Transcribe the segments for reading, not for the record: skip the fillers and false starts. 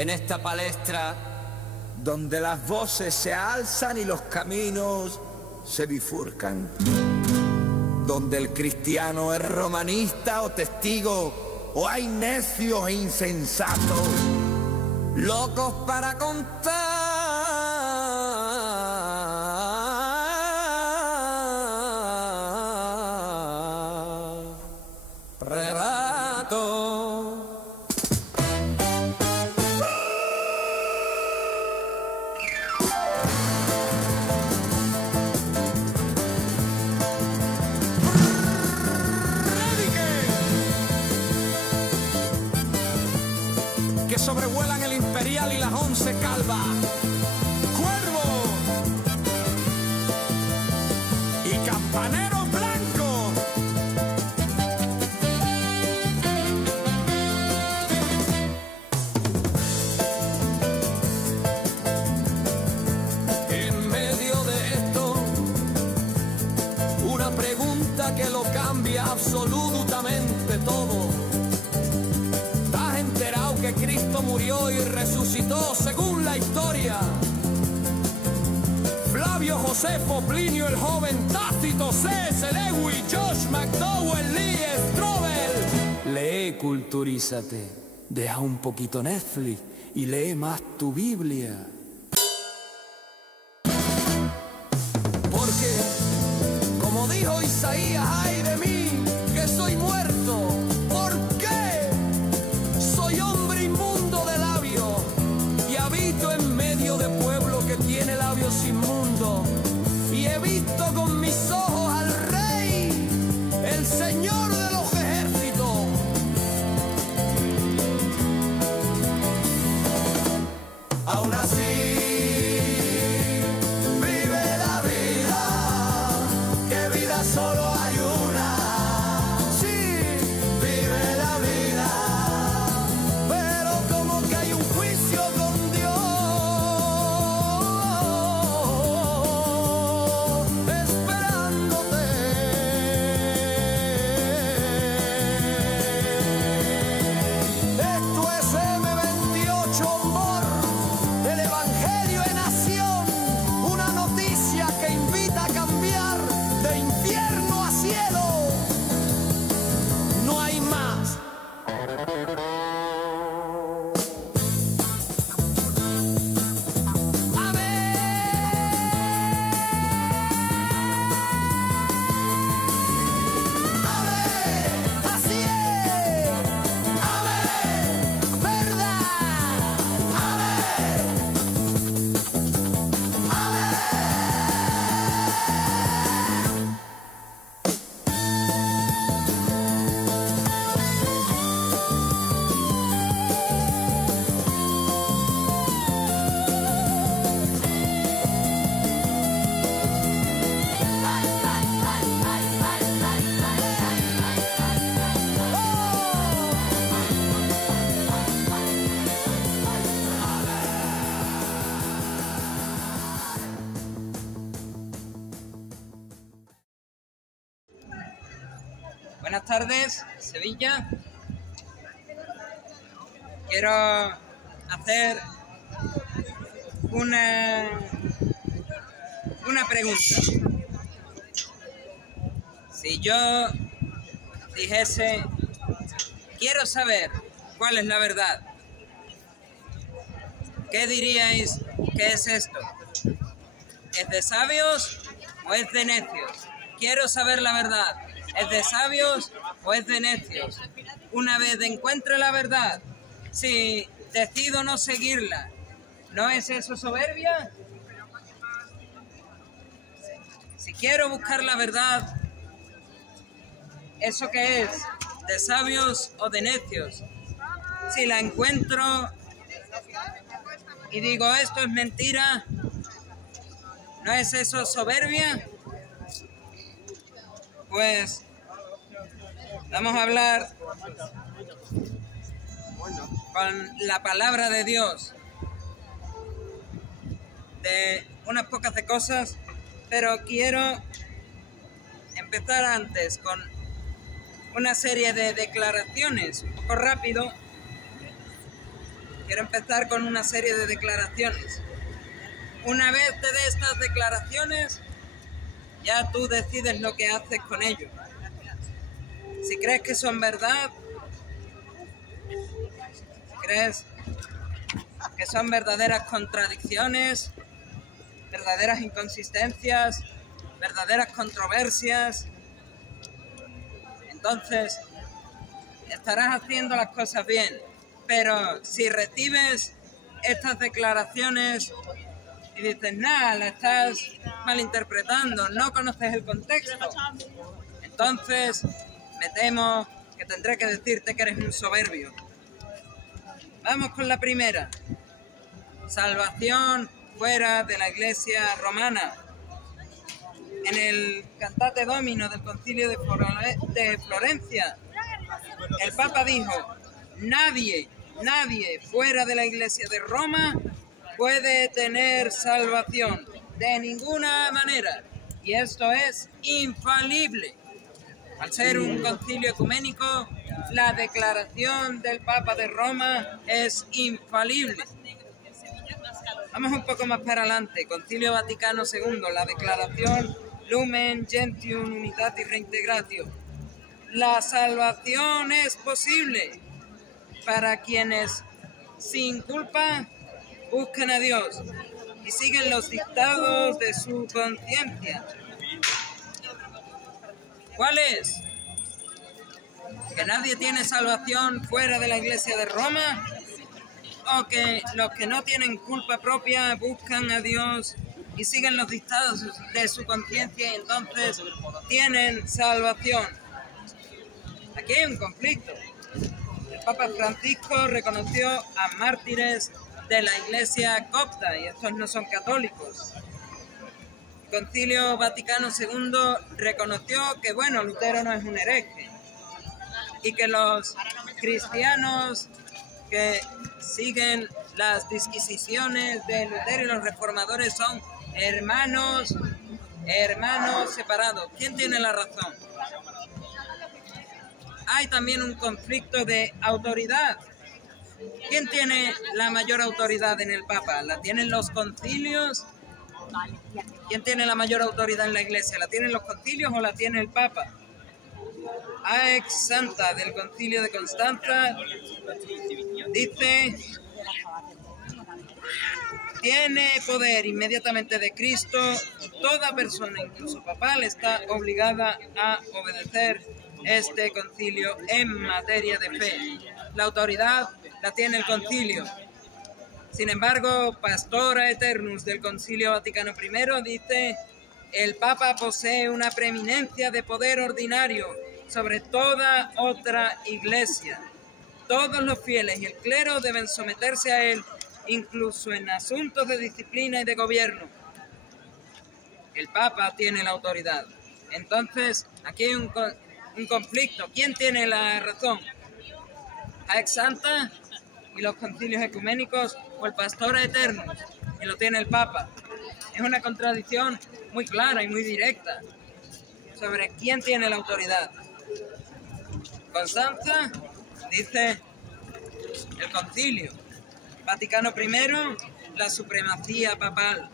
en esta palestra donde las voces se alzan y los caminos se bifurcan, donde el cristiano es romanista o testigo, o hay necios e insensatos, locos para contar relatos. Que sobrevuelan el Imperial y las 11 calvas. Cuervo y campaneros blancos. En medio de esto, una pregunta que lo cambia absolutamente todo. Que Cristo murió y resucitó según la historia. Flavio Josefo, Plinio el Joven, Tácito, C.S. Lewis, Josh McDowell, Lee Strobel. Lee, culturízate, deja un poquito Netflix y lee más tu Biblia. Porque, como dijo Isaías, ay de mí, que soy muerto. ¿Por qué? Soy hombre inmundo de labios y habito en medio de pueblo que tiene labios inmundos. Y he visto con mis ojos al Rey, el Señor de los ejércitos. Aún así vive la vida, que vida solo hay una. Buenas tardes, Sevilla. Quiero hacer una pregunta. Si yo dijese, quiero saber cuál es la verdad, ¿qué diríais que es esto? ¿Es de sabios o es de necios? Quiero saber la verdad. ¿Es de sabios o es de necios? Una vez encuentre la verdad, si decido no seguirla, ¿no es eso soberbia? Si quiero buscar la verdad, ¿eso qué es? ¿De sabios o de necios? Si la encuentro y digo esto es mentira, ¿no es eso soberbia? Pues vamos a hablar con la palabra de Dios de unas pocas de cosas, pero quiero empezar antes con una serie de declaraciones un poco rápido quiero empezar con una serie de declaraciones. Una vez te dé estas declaraciones, ya tú decides lo que haces con ello. Si crees que son verdad, si crees que son verdaderas contradicciones, verdaderas inconsistencias, verdaderas controversias, entonces estarás haciendo las cosas bien. Pero si recibes estas declaraciones y dices, nada, la estás malinterpretando, no conoces el contexto, entonces me temo que tendré que decirte que eres un soberbio. Vamos con la primera. Salvación fuera de la Iglesia romana. En el Cantate Domino del Concilio de Florencia, el Papa dijo, nadie fuera de la Iglesia de Roma puede tener salvación, de ninguna manera. Y esto es infalible. Al ser un concilio ecuménico, la declaración del Papa de Roma es infalible. Vamos un poco más para adelante. Concilio Vaticano II, la declaración Lumen Gentium Unitatis Reintegratio. La salvación es posible para quienes sin culpa buscan a Dios y siguen los dictados de su conciencia. ¿Cuál es? ¿Que nadie tiene salvación fuera de la Iglesia de Roma? ¿O que los que no tienen culpa propia buscan a Dios y siguen los dictados de su conciencia y entonces tienen salvación? Aquí hay un conflicto. El Papa Francisco reconoció a mártires de la Iglesia copta y estos no son católicos. El Concilio Vaticano II reconoció que, bueno, Lutero no es un hereje y que los cristianos que siguen las disquisiciones de Lutero y los reformadores son hermanos separados. ¿Quién tiene la razón? Hay también un conflicto de autoridad. ¿Quién tiene la mayor autoridad en el Papa? ¿La tienen los concilios? ¿Quién tiene la mayor autoridad en la Iglesia? ¿La tienen los concilios o la tiene el Papa? Aex Santa del Concilio de Constanza dice: tiene poder inmediatamente de Cristo, toda persona, incluso papal, está obligada a obedecer este concilio en materia de fe. La autoridad la tiene el concilio. Sin embargo, Pastora Eternus del Concilio Vaticano I dice: el Papa posee una preeminencia de poder ordinario sobre toda otra iglesia. Todos los fieles y el clero deben someterse a él, incluso en asuntos de disciplina y de gobierno. El Papa tiene la autoridad. Entonces, aquí hay un conflicto. ¿Quién tiene la razón? ¿Aex Santa y los concilios ecuménicos o el Pastora Eternus, que lo tiene el Papa? Es una contradicción muy clara y muy directa sobre quién tiene la autoridad. Constanza dice el concilio. Vaticano I, la supremacía papal.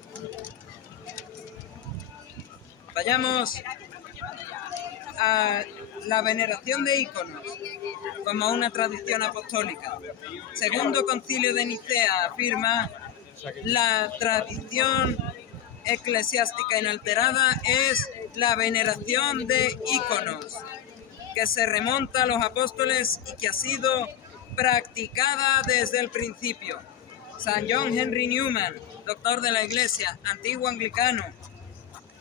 Vayamos a la veneración de íconos como una tradición apostólica. Segundo Concilio de Nicea afirma: la tradición eclesiástica inalterada es la veneración de íconos, que se remonta a los apóstoles y que ha sido practicada desde el principio. San John Henry Newman, doctor de la Iglesia, antiguo anglicano,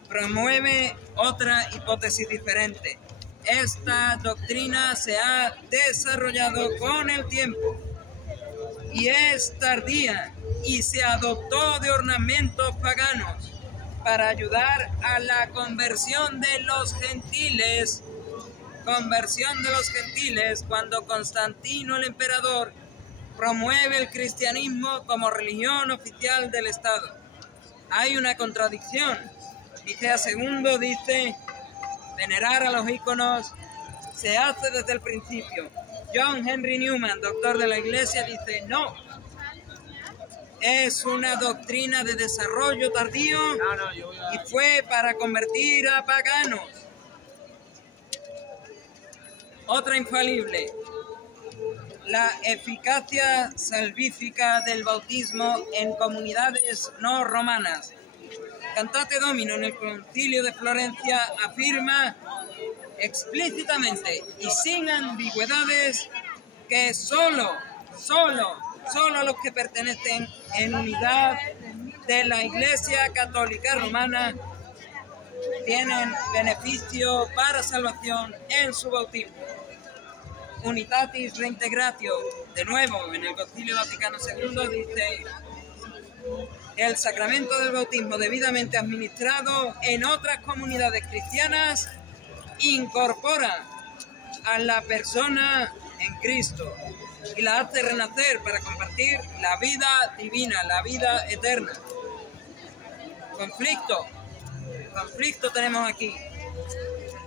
promueve otra hipótesis diferente. Esta doctrina se ha desarrollado con el tiempo y es tardía y se adoptó de ornamentos paganos para ayudar a la conversión de los gentiles. Cuando Constantino el emperador promueve el cristianismo como religión oficial del Estado. Hay una contradicción. Nicea II dice: venerar a los íconos se hace desde el principio. John Henry Newman, doctor de la Iglesia, dice: no, es una doctrina de desarrollo tardío y fue para convertir a paganos. Otra infalible, la eficacia salvífica del bautismo en comunidades no romanas. Cantate Domino en el Concilio de Florencia afirma explícitamente y sin ambigüedades que solo los que pertenecen en unidad de la Iglesia Católica Romana tienen beneficio para salvación en su bautismo. Unitatis Reintegratio, de nuevo en el Concilio Vaticano II, dice: el sacramento del bautismo debidamente administrado en otras comunidades cristianas incorpora a la persona en Cristo y la hace renacer para compartir la vida divina, la vida eterna. Conflicto tenemos aquí.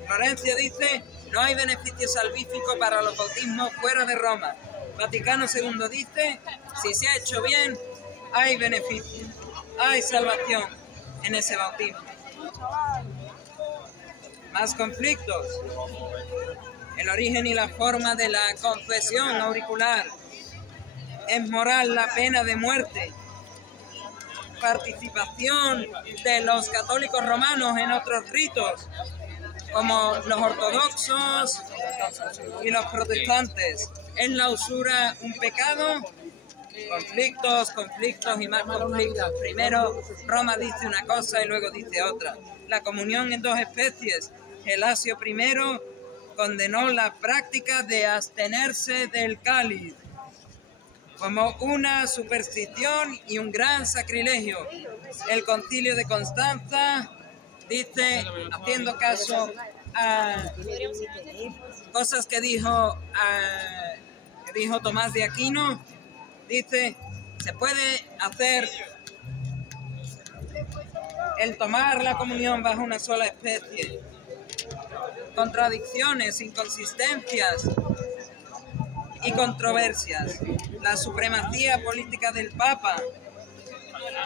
Florencia dice: no hay beneficio salvífico para los bautismos fuera de Roma. Vaticano II dice: si se ha hecho bien, hay beneficio, hay salvación en ese bautismo. Más conflictos. El origen y la forma de la confesión auricular. Es moral la pena de muerte. Participación de los católicos romanos en otros ritos, como los ortodoxos y los protestantes. ¿Es la usura un pecado? Conflictos y más conflictos. Primero Roma dice una cosa y luego dice otra. La comunión en dos especies. Gelasio I condenó la práctica de abstenerse del cáliz como una superstición y un gran sacrilegio. El Concilio de Constanza dice, haciendo caso a cosas que dijo Tomás de Aquino, dice: se puede hacer el tomar la comunión bajo una sola especie. Contradicciones, inconsistencias y controversias. La supremacía política del Papa,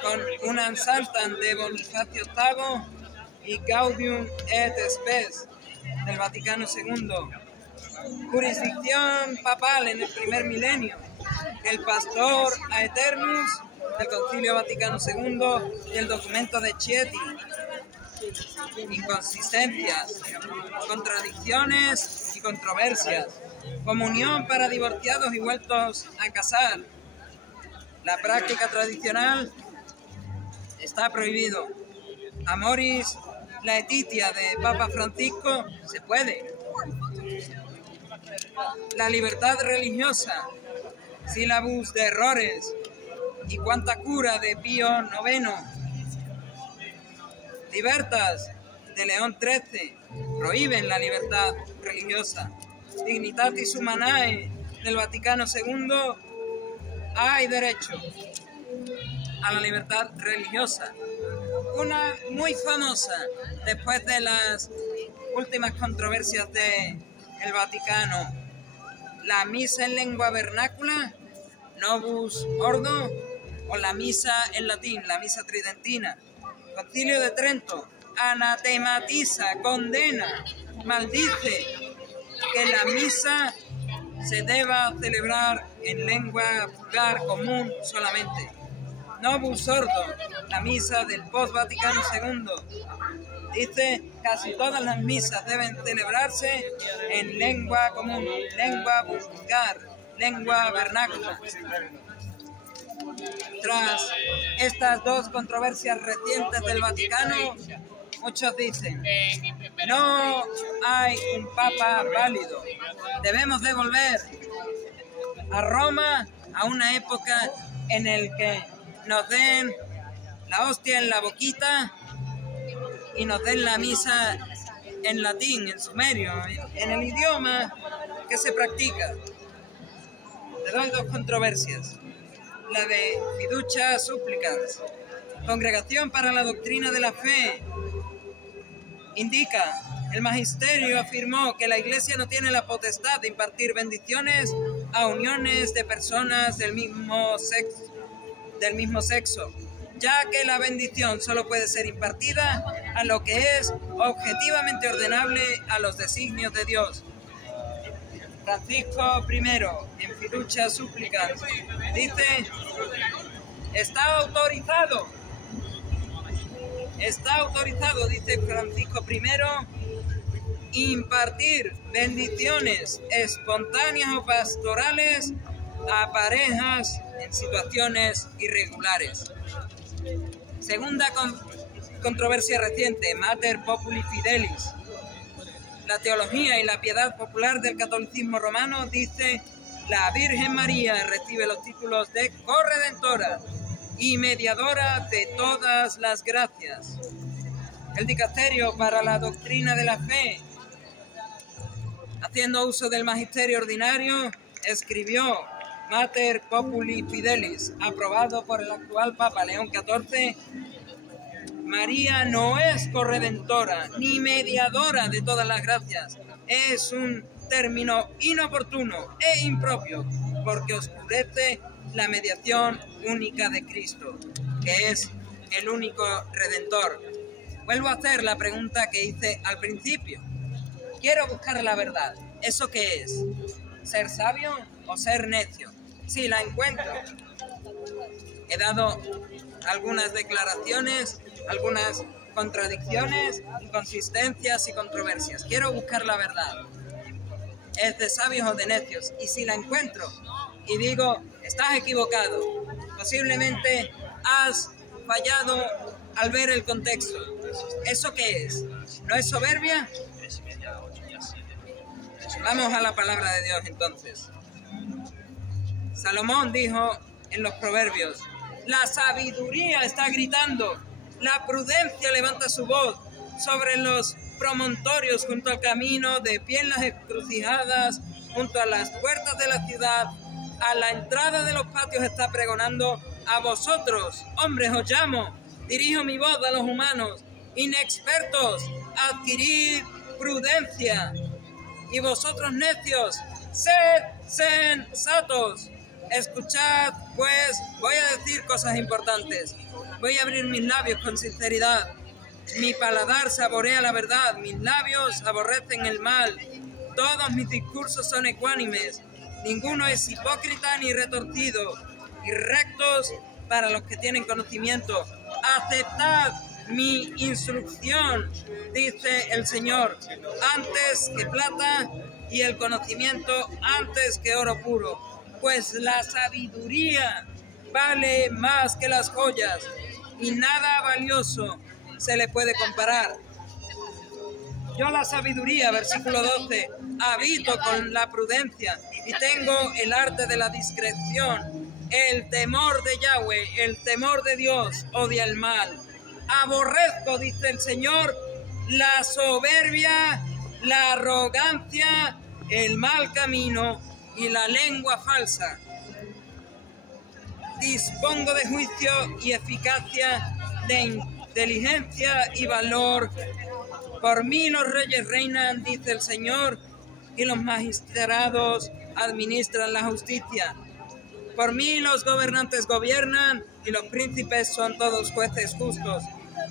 con una Ansaltan de Bonifacio VIII y Gaudium et Spes del Vaticano II. Jurisdicción papal en el primer milenio. El Pastor Aeternus del Concilio Vaticano II y el documento de Chieti. Inconsistencias, contradicciones y controversias. Comunión para divorciados y vueltos a casar. La práctica tradicional está prohibido. Amoris Laetitia de Papa Francisco se puede. La libertad religiosa, sílabus de errores y cuanta cura de Pío IX. Libertas de León XIII prohíben la libertad religiosa. Dignitatis Humanae del Vaticano II, hay derecho a la libertad religiosa. Una muy famosa, después de las últimas controversias del Vaticano, la misa en lengua vernácula, Novus Ordo, o la misa en latín, la misa tridentina. Concilio de Trento anatematiza, condena, maldice que la misa se deba celebrar en lengua vulgar común solamente. Novus Ordo, la misa del post-Vaticano II, dice casi todas las misas deben celebrarse en lengua común, lengua vulgar, lengua vernácula. Tras estas dos controversias recientes del Vaticano, muchos dicen: no hay un papa válido, debemos de volver a Roma, a una época en la que nos den la hostia en la boquita y nos den la misa en latín, en sumerio, en el idioma que se practica. Le doy dos controversias. La de Fiducia Supplicans, Congregación para la Doctrina de la Fe, indica: el magisterio afirmó que la Iglesia no tiene la potestad de impartir bendiciones a uniones de personas del mismo sexo, del mismo sexo, ya que la bendición solo puede ser impartida a lo que es objetivamente ordenable a los designios de Dios. Francisco I, en Fiducia Supplicans, dice: está autorizado, dice Francisco I, impartir bendiciones espontáneas o pastorales a parejas en situaciones irregulares. Segunda controversia reciente, Mater Populi Fidelis. La teología y la piedad popular del catolicismo romano dice: la Virgen María recibe los títulos de corredentora y mediadora de todas las gracias. El Dicasterio para la Doctrina de la Fe, haciendo uso del magisterio ordinario, escribió: Mater Populi Fidelis, aprobado por el actual Papa León XIV. María no es corredentora ni mediadora de todas las gracias. Es un término inoportuno e impropio, porque oscurece la mediación única de Cristo, que es el único redentor. Vuelvo a hacer la pregunta que hice al principio. Quiero buscar la verdad. ¿Eso qué es? ¿Ser sabio o ser necio? Si la encuentro. He dado algunas declaraciones, algunas contradicciones, inconsistencias y controversias. Quiero buscar la verdad. ¿Es de sabios o de necios? Y si la encuentro y digo: estás equivocado, posiblemente has fallado al ver el contexto. ¿Eso qué es? ¿No es soberbia? Vamos a la palabra de Dios entonces. Salomón dijo en los Proverbios: la sabiduría está gritando, la prudencia levanta su voz sobre los promontorios, junto al camino, de pie en las encrucijadas, junto a las puertas de la ciudad, a la entrada de los patios está pregonando: a vosotros, hombres, os llamo, dirijo mi voz a los humanos, inexpertos, adquirid prudencia, y vosotros necios, sed sensatos. Escuchad, pues, voy a decir cosas importantes. Voy a abrir mis labios con sinceridad. Mi paladar saborea la verdad, mis labios aborrecen el mal. Todos mis discursos son ecuánimes. Ninguno es hipócrita ni retorcido, y rectos para los que tienen conocimiento. Aceptad mi instrucción, dice el Señor, antes que plata, y el conocimiento antes que oro puro. Pues la sabiduría vale más que las joyas, y nada valioso se le puede comparar. Yo la sabiduría, versículo 12, habito con la prudencia y tengo el arte de la discreción. El temor de Yahweh, el temor de Dios, odia el mal. Aborrezco, dice el Señor, la soberbia, la arrogancia, el mal camino y la lengua falsa. Dispongo de juicio y eficacia, de inteligencia y valor. Por mí los reyes reinan, dice el Señor, y los magistrados administran la justicia. Por mí los gobernantes gobiernan, y los príncipes son todos jueces justos.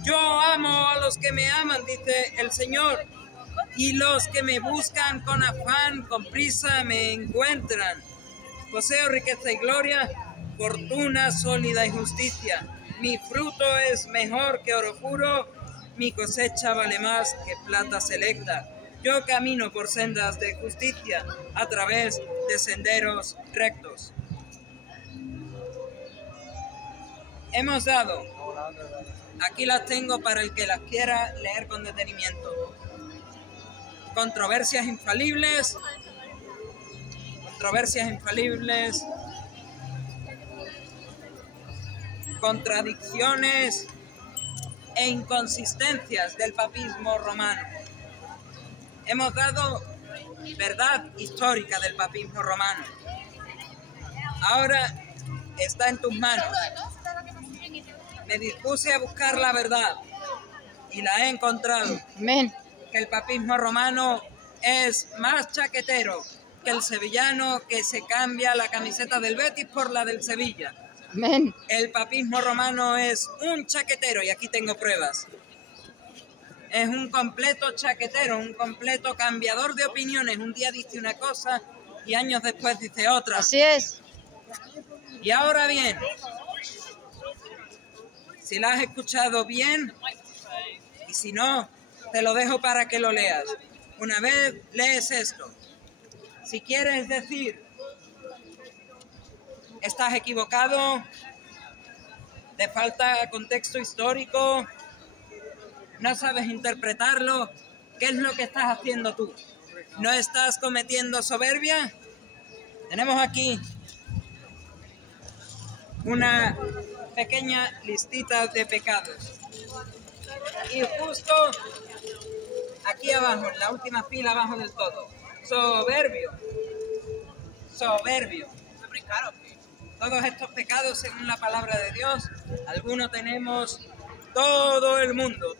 Yo amo a los que me aman, dice el Señor, y los que me buscan con afán, con prisa, me encuentran. Poseo riqueza y gloria, fortuna sólida y justicia. Mi fruto es mejor que oro puro, mi cosecha vale más que plata selecta. Yo camino por sendas de justicia, a través de senderos rectos. Hemos dado, aquí las tengo para el que las quiera leer con detenimiento. Controversias infalibles, contradicciones e inconsistencias del papismo romano. Hemos dado verdad histórica del papismo romano. Ahora está en tus manos. Me dispuse a buscar la verdad y la he encontrado. Amén. Que el papismo romano es más chaquetero que el sevillano que se cambia la camiseta del Betis por la del Sevilla. Amén. El papismo romano es un chaquetero, y aquí tengo pruebas. Es un completo chaquetero, un completo cambiador de opiniones. Un día dice una cosa y años después dice otra. Así es. Y ahora bien, si la has escuchado bien, y si no, te lo dejo para que lo leas. Una vez lees esto, si quieres decir estás equivocado, te falta contexto histórico, no sabes interpretarlo, ¿qué es lo que estás haciendo tú? ¿No estás cometiendo soberbia? Tenemos aquí una pequeña listita de pecados. Y justo aquí abajo, en la última fila abajo del todo, soberbio. Todos estos pecados, según la palabra de Dios, algunos tenemos todo el mundo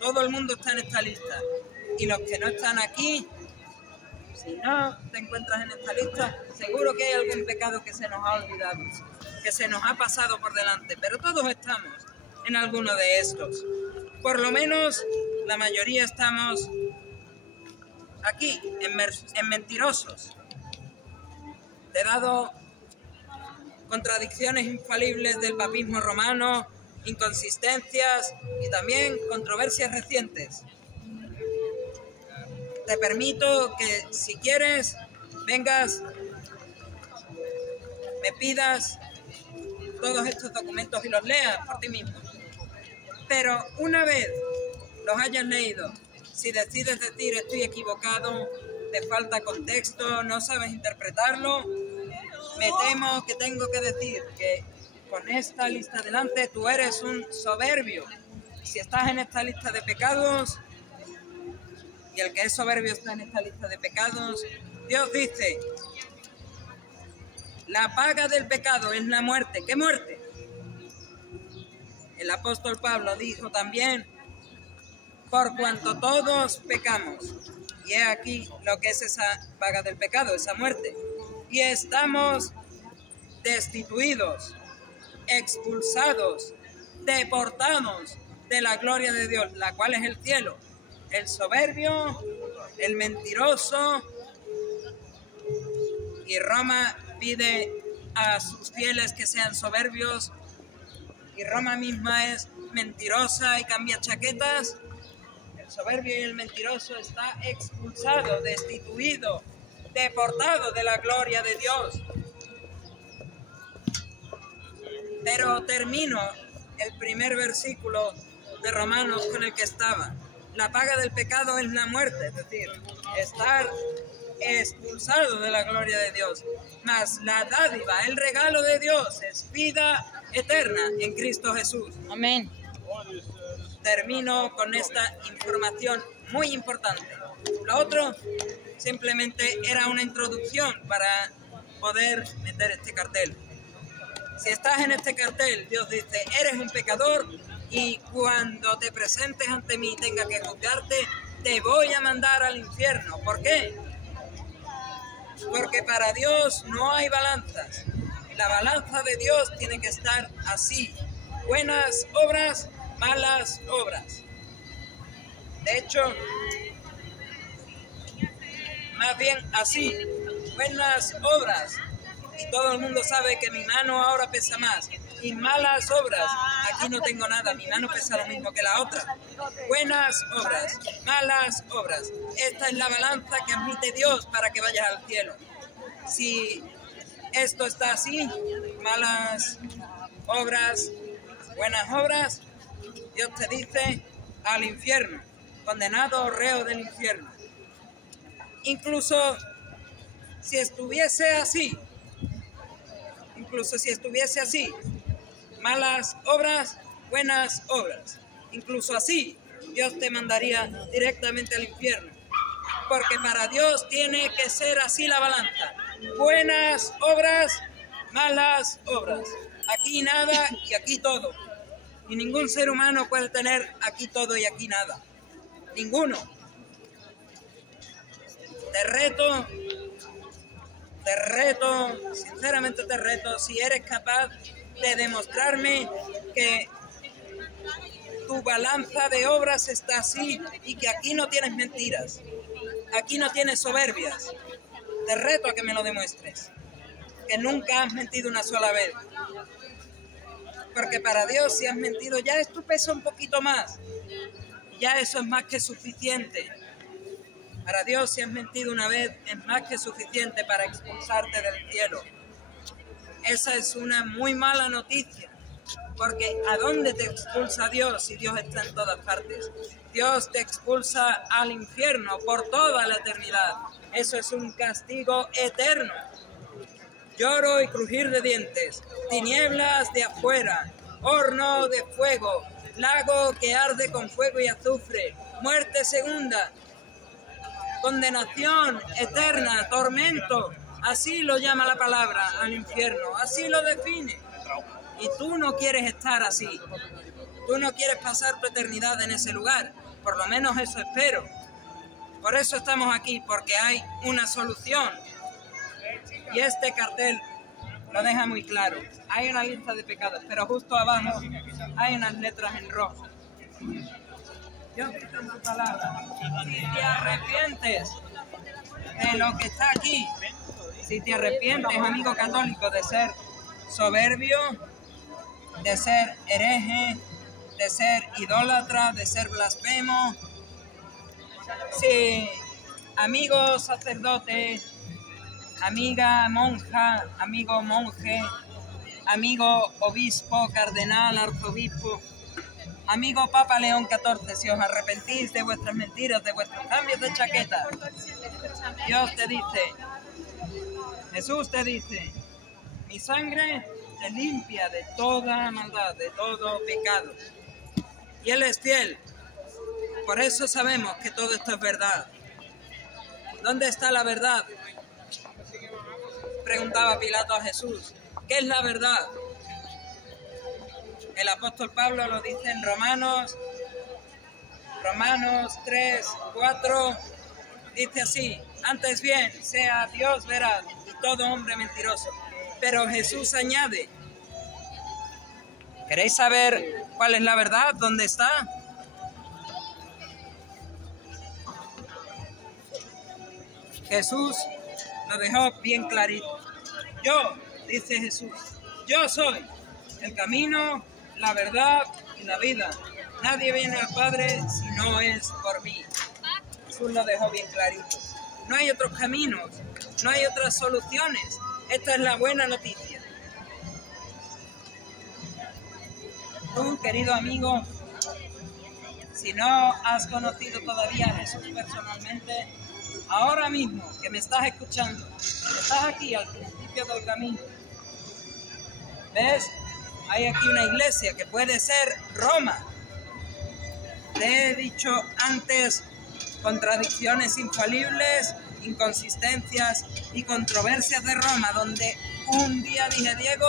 está en esta lista. Y los que no están aquí, si no te encuentras en esta lista, seguro que hay algún pecado que se nos ha olvidado, que se nos ha pasado por delante, pero todos estamos en alguno de estos. Por lo menos la mayoría estamos aquí, en mentirosos. Te he dado contradicciones infalibles del papismo romano, inconsistencias y también controversias recientes. Te permito que, si quieres, vengas, me pidas todos estos documentos y los leas por ti mismo. Pero una vez los hayas leído, si decides decir estoy equivocado, te falta contexto, no sabes interpretarlo, me temo que tengo que decir que con esta lista delante tú eres un soberbio. Si estás en esta lista de pecados, y el que es soberbio está en esta lista de pecados, Dios dice, la paga del pecado es la muerte. ¿Qué muerte? El apóstol Pablo dijo también, por cuanto todos pecamos. Y he aquí lo que es esa paga del pecado, esa muerte. Y estamos destituidos, expulsados, deportados de la gloria de Dios, la cual es el cielo. El soberbio, el mentiroso, y Roma pide a sus fieles que sean soberbios, y Roma misma es mentirosa y cambia chaquetas. El soberbio y el mentiroso está expulsado, destituido, deportado de la gloria de Dios. Pero termino el primer versículo de Romanos con el que estaba. La paga del pecado es la muerte, es decir, estar expulsado de la gloria de Dios. Mas la dádiva, el regalo de Dios es vida eterna en Cristo Jesús. Amén. Termino con esta información muy importante. Lo otro simplemente era una introducción para poder meter este cartel. Si estás en este cartel, Dios dice, eres un pecador y cuando te presentes ante mí y tenga que juzgarte, te voy a mandar al infierno. ¿Por qué? Porque para Dios no hay balanzas. La balanza de Dios tiene que estar así. Buenas obras, malas obras. De hecho, más bien así. Buenas obras. Y todo el mundo sabe que mi mano ahora pesa más. Y malas obras, aquí no tengo nada, mi mano pesa lo mismo que la otra. Buenas obras, malas obras. Esta es la balanza que admite Dios para que vayas al cielo. Si esto está así, malas obras, buenas obras, Dios te dice al infierno, condenado o reo del infierno. Incluso si estuviese así, malas obras, buenas obras. Incluso así, Dios te mandaría directamente al infierno. Porque para Dios tiene que ser así la balanza. Buenas obras, malas obras. Aquí nada y aquí todo. Y ningún ser humano puede tener aquí todo y aquí nada. Ninguno. Te reto te reto, sinceramente te reto, si eres capaz de demostrarme que tu balanza de obras está así y que aquí no tienes mentiras, aquí no tienes soberbias. Te reto a que me lo demuestres, que nunca has mentido una sola vez. Porque para Dios, si has mentido, ya esto pesa un poquito más. Ya eso es más que suficiente. Para Dios, si has mentido una vez, es más que suficiente para expulsarte del cielo. Esa es una muy mala noticia. Porque ¿a dónde te expulsa Dios si Dios está en todas partes? Dios te expulsa al infierno por toda la eternidad. Eso es un castigo eterno. Lloro y crujir de dientes, tinieblas de afuera, horno de fuego, lago que arde con fuego y azufre, muerte segunda, condenación eterna, tormento. Así lo llama la palabra al infierno, así lo define. Y tú no quieres estar así. Tú no quieres pasar tu eternidad en ese lugar. Por lo menos eso espero. Por eso estamos aquí, porque hay una solución. Y este cartel lo deja muy claro. Hay una lista de pecados, pero justo abajo hay unas letras en rojo. Dios dice en su palabra, si te arrepientes de lo que está aquí, si te arrepientes, amigo católico, de ser soberbio, de ser hereje, de ser idólatra, de ser blasfemo, si amigo sacerdote, amiga monja, amigo monje, amigo obispo, cardenal, arzobispo, amigo Papa León XIV, si os arrepentís de vuestras mentiras, de vuestros cambios de chaqueta, Dios te dice, Jesús te dice, mi sangre te limpia de toda maldad, de todo pecado. Y Él es fiel. Por eso sabemos que todo esto es verdad. ¿Dónde está la verdad? Preguntaba Pilato a Jesús. ¿Qué es la verdad? El apóstol Pablo lo dice en Romanos 3, 4. Dice así: antes bien, sea Dios veraz y todo hombre mentiroso. Pero Jesús añade: ¿queréis saber cuál es la verdad? ¿Dónde está? Jesús lo dejó bien clarito. Yo, dice Jesús, yo soy el camino, la verdad y la vida. Nadie viene al Padre si no es por mí. Jesús lo dejó bien clarito. No hay otros caminos, no hay otras soluciones. Esta es la buena noticia. Tú, querido amigo, si no has conocido todavía a Jesús personalmente, ahora mismo que me estás escuchando, estás aquí al principio del camino, ¿ves? Hay aquí una iglesia que puede ser Roma. Te he dicho antes contradicciones infalibles, inconsistencias y controversias de Roma, donde un día dije Diego,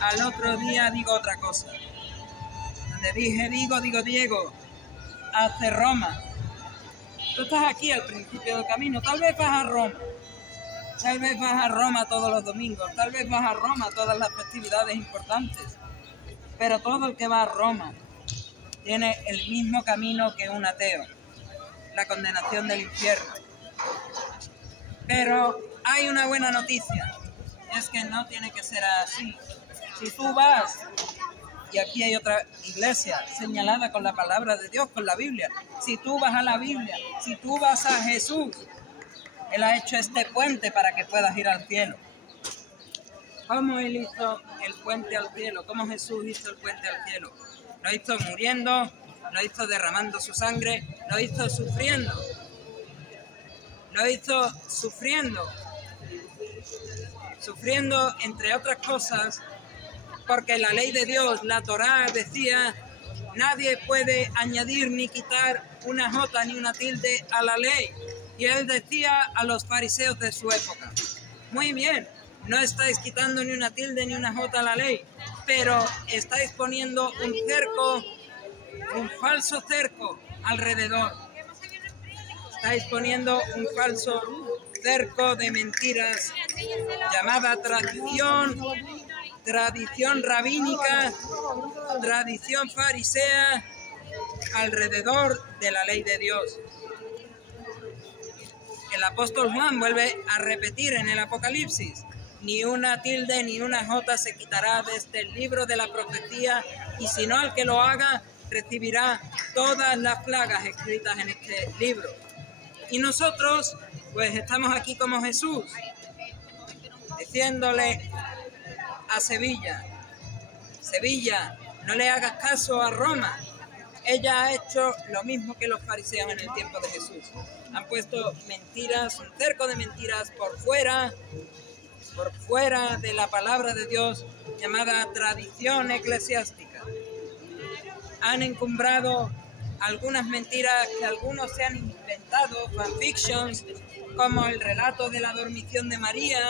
al otro día digo otra cosa. Donde dije Diego, digo Diego, hace Roma. Tú estás aquí al principio del camino, tal vez vas a Roma, tal vez vas a Roma todos los domingos, tal vez vas a Roma todas las festividades importantes, pero todo el que va a Roma tiene el mismo camino que un ateo, la condenación del infierno. Pero hay una buena noticia, es que no tiene que ser así. Si tú vas, y aquí hay otra iglesia señalada con la palabra de Dios, con la Biblia. Si tú vas a la Biblia, si tú vas a Jesús, Él ha hecho este puente para que puedas ir al cielo. ¿Cómo Él hizo el puente al cielo? ¿Cómo Jesús hizo el puente al cielo? Lo hizo muriendo, lo hizo derramando su sangre, lo hizo sufriendo. Lo hizo sufriendo. Sufriendo, entre otras cosas, porque la ley de Dios, la Torá, decía: nadie puede añadir ni quitar una jota ni una tilde a la ley. Y Él decía a los fariseos de su época: muy bien, no estáis quitando ni una tilde ni una jota a la ley, pero estáis poniendo un cerco, un falso cerco alrededor. Estáis poniendo un falso cerco de mentiras llamada tradición rabínica, tradición farisea, alrededor de la ley de Dios. El apóstol Juan vuelve a repetir en el Apocalipsis: ni una tilde ni una jota se quitará desde el libro de la profecía, y si no, el que lo haga recibirá todas las plagas escritas en este libro. Y nosotros, pues estamos aquí como Jesús, diciéndole a Sevilla: Sevilla, no le hagas caso a Roma. Ella ha hecho lo mismo que los fariseos en el tiempo de Jesús. Han puesto mentiras, un cerco de mentiras por fuera de la palabra de Dios, llamada tradición eclesiástica. Han encumbrado algunas mentiras que algunos se han inventado, fanfictions, como el relato de la dormición de María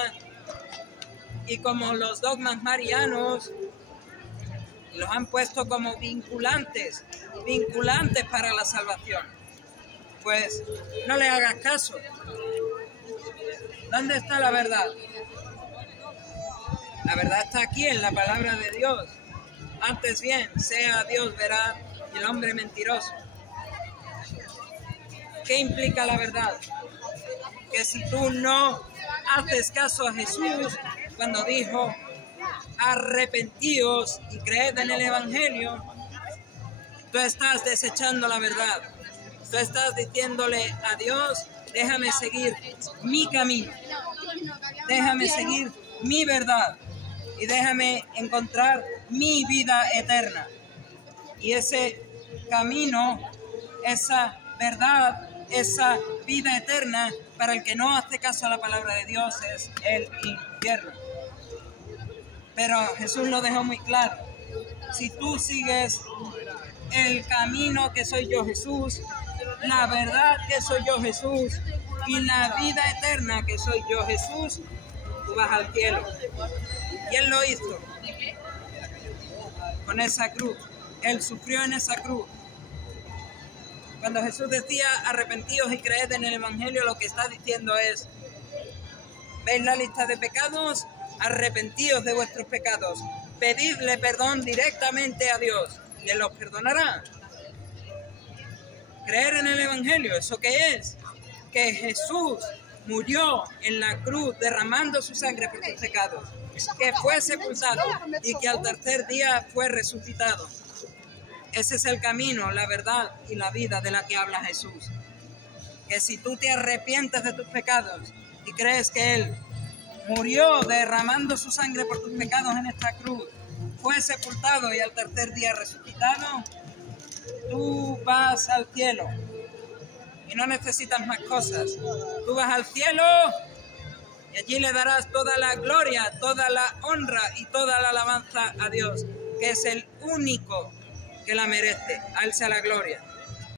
y como los dogmas marianos, y los han puesto como vinculantes para la salvación. Pues no le hagas caso. ¿Dónde está la verdad? La verdad está aquí en la palabra de Dios. Antes bien, sea Dios veraz y el hombre mentiroso. ¿Qué implica la verdad? Que si tú no haces caso a Jesús cuando dijo: arrepentíos y creed en el Evangelio, tú estás desechando la verdad. Tú estás diciéndole a Dios: déjame seguir mi camino, déjame seguir mi verdad y déjame encontrar mi vida eterna. Y ese camino, esa verdad, esa vida eterna, para el que no hace caso a la palabra de Dios, es el infierno. Pero Jesús lo dejó muy claro: si tú sigues el camino que soy yo Jesús, la verdad que soy yo Jesús y la vida eterna que soy yo Jesús, tú vas al cielo. Y Él lo hizo con esa cruz. Él sufrió en esa cruz. Cuando Jesús decía: arrepentíos y creed en el Evangelio, lo que está diciendo es: ¿veis la lista de pecados? Arrepentíos de vuestros pecados. Pedidle perdón directamente a Dios y Él los perdonará. Creer en el Evangelio, ¿eso qué es? Que Jesús murió en la cruz derramando su sangre por tus pecados, que fue sepultado y que al tercer día fue resucitado. Ese es el camino, la verdad y la vida de la que habla Jesús. Que si tú te arrepientes de tus pecados y crees que Él murió derramando su sangre por tus pecados en esta cruz, fue sepultado y al tercer día resucitado, tú vas al cielo y no necesitas más cosas. Tú vas al cielo y allí le darás toda la gloria, toda la honra y toda la alabanza a Dios, que es el único que la merece. A Él sea la gloria.